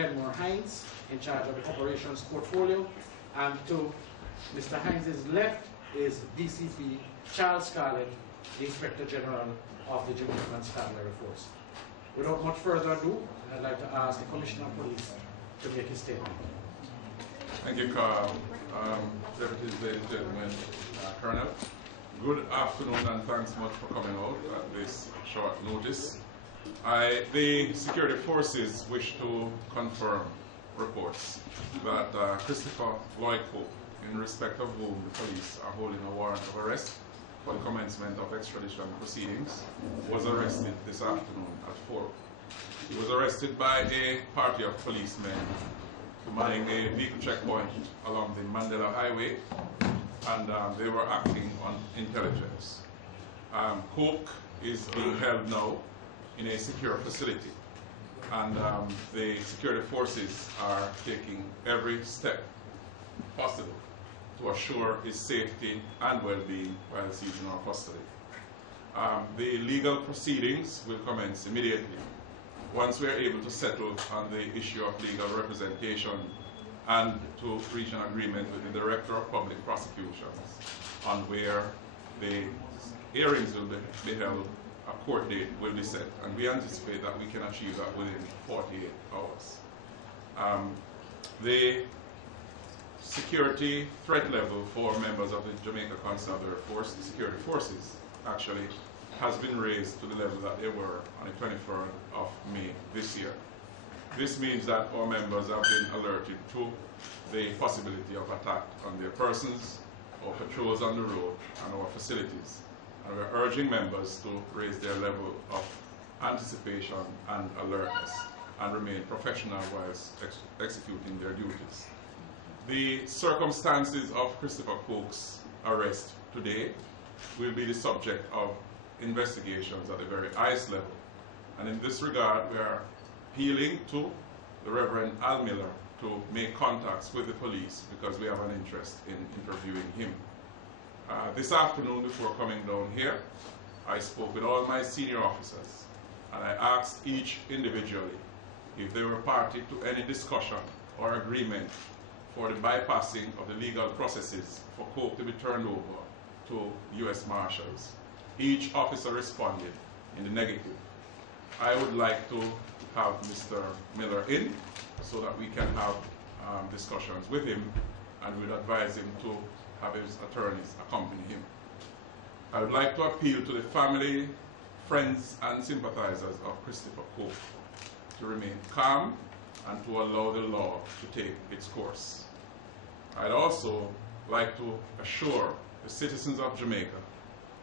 Glenmore Hines, in charge of the operations portfolio, and to Mr. Hines' left is DCP Charles Scarlett, the Inspector General of the Jamaica Constabulary Force. Without much further ado, I'd like to ask the Commissioner of Police to make his statement. Thank you, Carl. Deputies, ladies and gentlemen, Colonel, good afternoon and thanks much for coming out at this short notice. The security forces wish to confirm reports that Christopher Lloyd Cook, in respect of whom the police are holding a warrant of arrest for the commencement of extradition proceedings, was arrested this afternoon at 4. He was arrested by a party of policemen manning a vehicle checkpoint along the Mandela Highway, and they were acting on intelligence. Cook is being held now in a secure facility, and the security forces are taking every step possible to assure his safety and well-being while he's in our custody. The legal proceedings will commence immediately once we are able to settle on the issue of legal representation and to reach an agreement with the Director of Public Prosecutions on where the hearings will be held, a court date will be set, and we anticipate that we can achieve that within 48 hours. The security threat level for members of the Jamaica Constabulary Force, the security forces, actually has been raised to the level that they were on the 23rd of May this year. This means that our members have been alerted to the possibility of attack on their persons, or patrols on the road, and our facilities. And we're urging members to raise their level of anticipation and alertness and remain professional whilst executing their duties. The circumstances of Christopher Cook's arrest today will be the subject of investigations at the very highest level. And in this regard, we are appealing to the Reverend Al Miller to make contacts with the police because we have an interest in interviewing him. This afternoon, before coming down here, I spoke with all my senior officers, and I asked each individually if they were party to any discussion or agreement for the bypassing of the legal processes for Coke to be turned over to U.S. Marshals. Each officer responded in the negative. I would like to have Mr. Miller in so that we can have discussions with him, and we'd advise him to have his attorneys accompany him. I would like to appeal to the family, friends, and sympathizers of Christopher Cook to remain calm and to allow the law to take its course. I'd also like to assure the citizens of Jamaica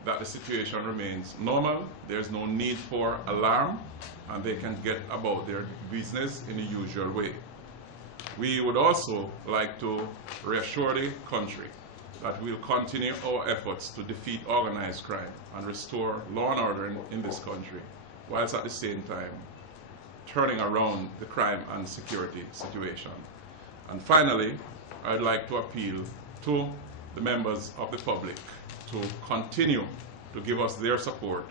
that the situation remains normal, there's no need for alarm, and they can get about their business in the usual way. We would also like to reassure the country that we'll continue our efforts to defeat organized crime and restore law and order in this country, whilst at the same time turning around the crime and security situation. And finally, I'd like to appeal to the members of the public to continue to give us their support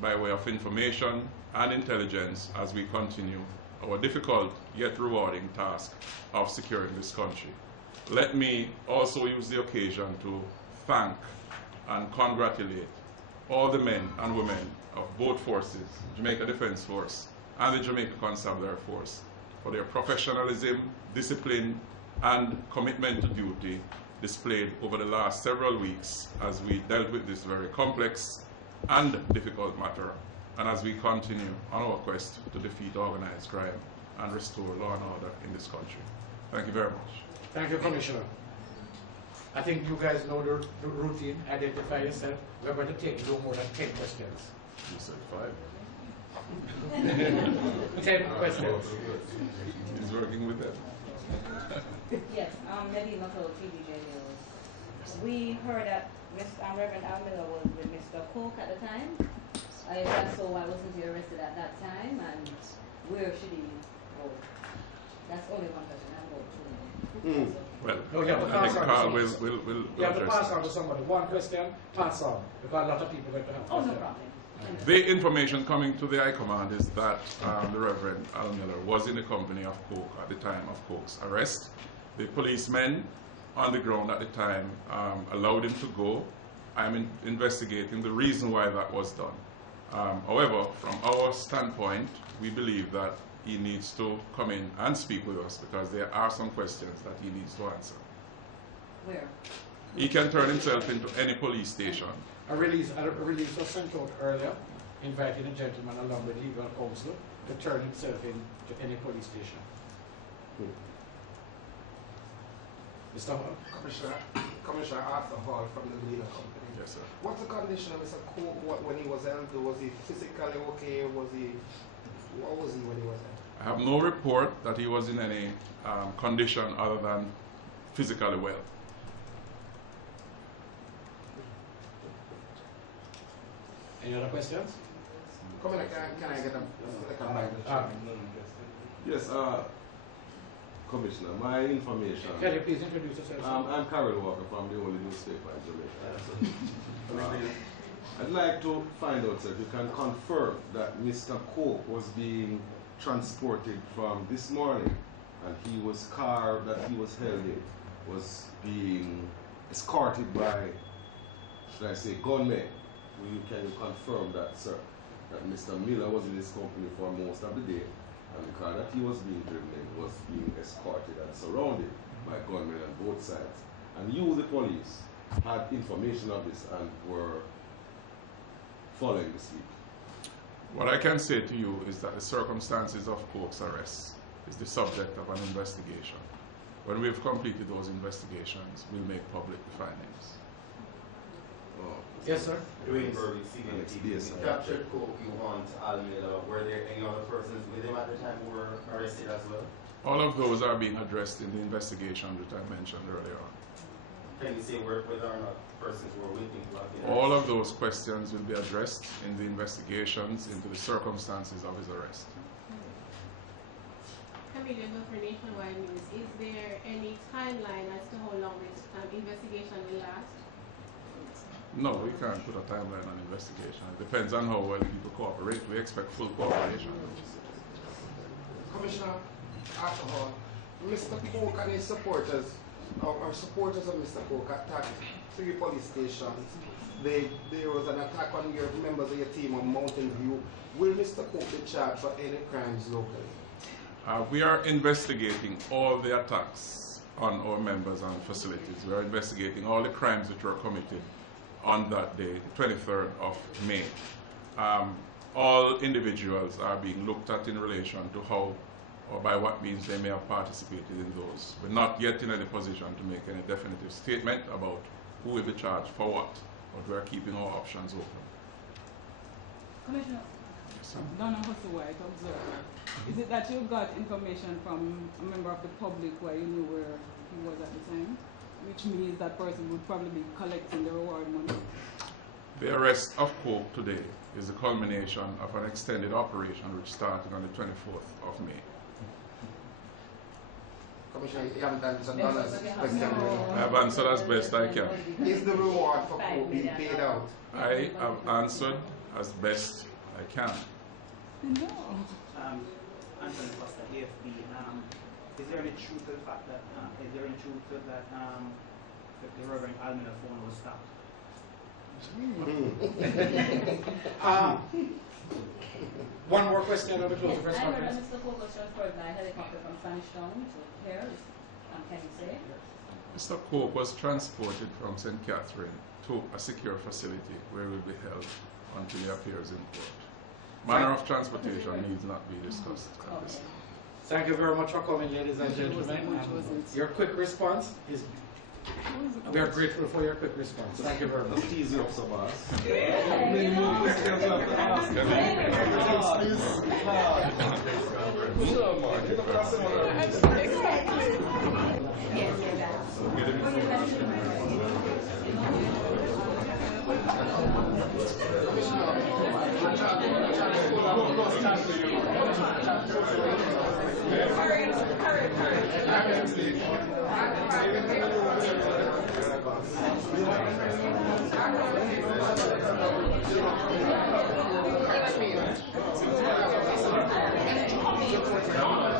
by way of information and intelligence as we continue our difficult yet rewarding task of securing this country. Let me also use the occasion to thank and congratulate all the men and women of both forces, Jamaica Defense Force and the Jamaica Constabulary Force, for their professionalism, discipline, and commitment to duty displayed over the last several weeks as we dealt with this very complex and difficult matter, and as we continue on our quest to defeat organized crime and restore law and order in this country. Thank you very much. Thank you, Commissioner. I think you guys know the routine. Identify yourself. We're going to take no more than 10 questions. You said 5? 10 questions. He's working with them. Yes, Lady Mato, TVJ News. We heard that Reverend Al Miller was with Mr. Coke at the time. If that's so, why wasn't he arrested at that time, and where should he go? That's only one question. I'm going to. Well, no, you have to I pass think on Carl to will somebody. You have to pass on to somebody. One question, pass on, because a lot of people are going to have Oh, questions. no problem. The information coming to the High Command is that the Reverend Al Miller was in the company of Coke at the time of Coke's arrest. The policemen on the ground at the time allowed him to go. I'm investigating the reason why that was done. However, from our standpoint, we believe that he needs to come in and speak with us because there are some questions that he needs to answer. Where? He can turn himself into any police station. A release was sent out earlier, inviting a gentleman along with legal counsel to turn himself into any police station. Mr. Hall. Commissioner Arthur Hall from the Leader Company. Yes, sir. What's the condition of Mr. Coke when he was held? Was he physically okay? What was he when he was held? I have no report that he was in any condition other than physically well. Any other questions? Commissioner, can I get a mic? Yes, Commissioner, my information. Can you please introduce yourself? I'm Carol Walker from the only newspaper in Jamaica. I'd like to find out, sir, if you can confirm that Mr. Coke was being transported from this morning and his car that he was held in was being escorted by, should I say, gunmen. Can you confirm that, sir, that Mr. Miller was in his company for most of the day and the car that he was being driven in was being escorted and surrounded by gunmen on both sides? And you, the police, had information of this and were following this lead. What I can say to you is that the circumstances of Coke's arrest is the subject of an investigation. When we've completed those investigations, we'll make public the findings. Oh, Yes, sir. During Burby CBT, we captured Coke, you want Al Miller. Were there any other persons with him at the time who were arrested as well? All of those are being addressed in the investigation that I mentioned earlier on. Can you say whether or not persons were with him who have been All arrested? of those questions will be addressed in the investigations into the circumstances of his arrest. Chameleon for Nationwide News, is there any timeline as to how long this investigation will last? No, we can't put a timeline on investigation. It depends on how well people cooperate. We expect full cooperation. Commissioner Arthur Hall, Mr. Coke and his supporters, or supporters of Mr. Coke, attacked 3 police stations. There was an attack on your members of your team on Mountain View. Will Mr. Coke be charged for any crimes locally? We are investigating all the attacks on our members and facilities. We are investigating all the crimes that were committed on that day, 23rd of May. All individuals are being looked at in relation to how or by what means they may have participated in those. We're not yet in any position to make any definitive statement about who will be charged for what, but we're keeping our options open. Commissioner. Yes, Donna White, observer. Is it that you got information from a member of the public where you knew where he was at the time? Which means that person would probably be collecting the reward money. The arrest of Coke today is the culmination of an extended operation which started on the 24th of May. Commissioner, you haven't answered Donna's question. I have answered as best I can. Is the reward for Coke being paid out? I have answered as best I can. No. Anthony Foster, AFB. Is there any truth to the fact that the Reverend Al Miller phone was stopped? One more question on the close of press I heard that conference. Mr. Coke was transferred by helicopter from Spanish Town to here. Can you say? Mr. Coke was transported from St. Catherine to a secure facility where he will be held until he appears in court. Manner of transportation needs not be discussed at this time. Thank you very much for coming, ladies and gentlemen. Your quick response is, we are grateful for your quick response. Thank you very much. Let's tease you up some more. Hurry. No,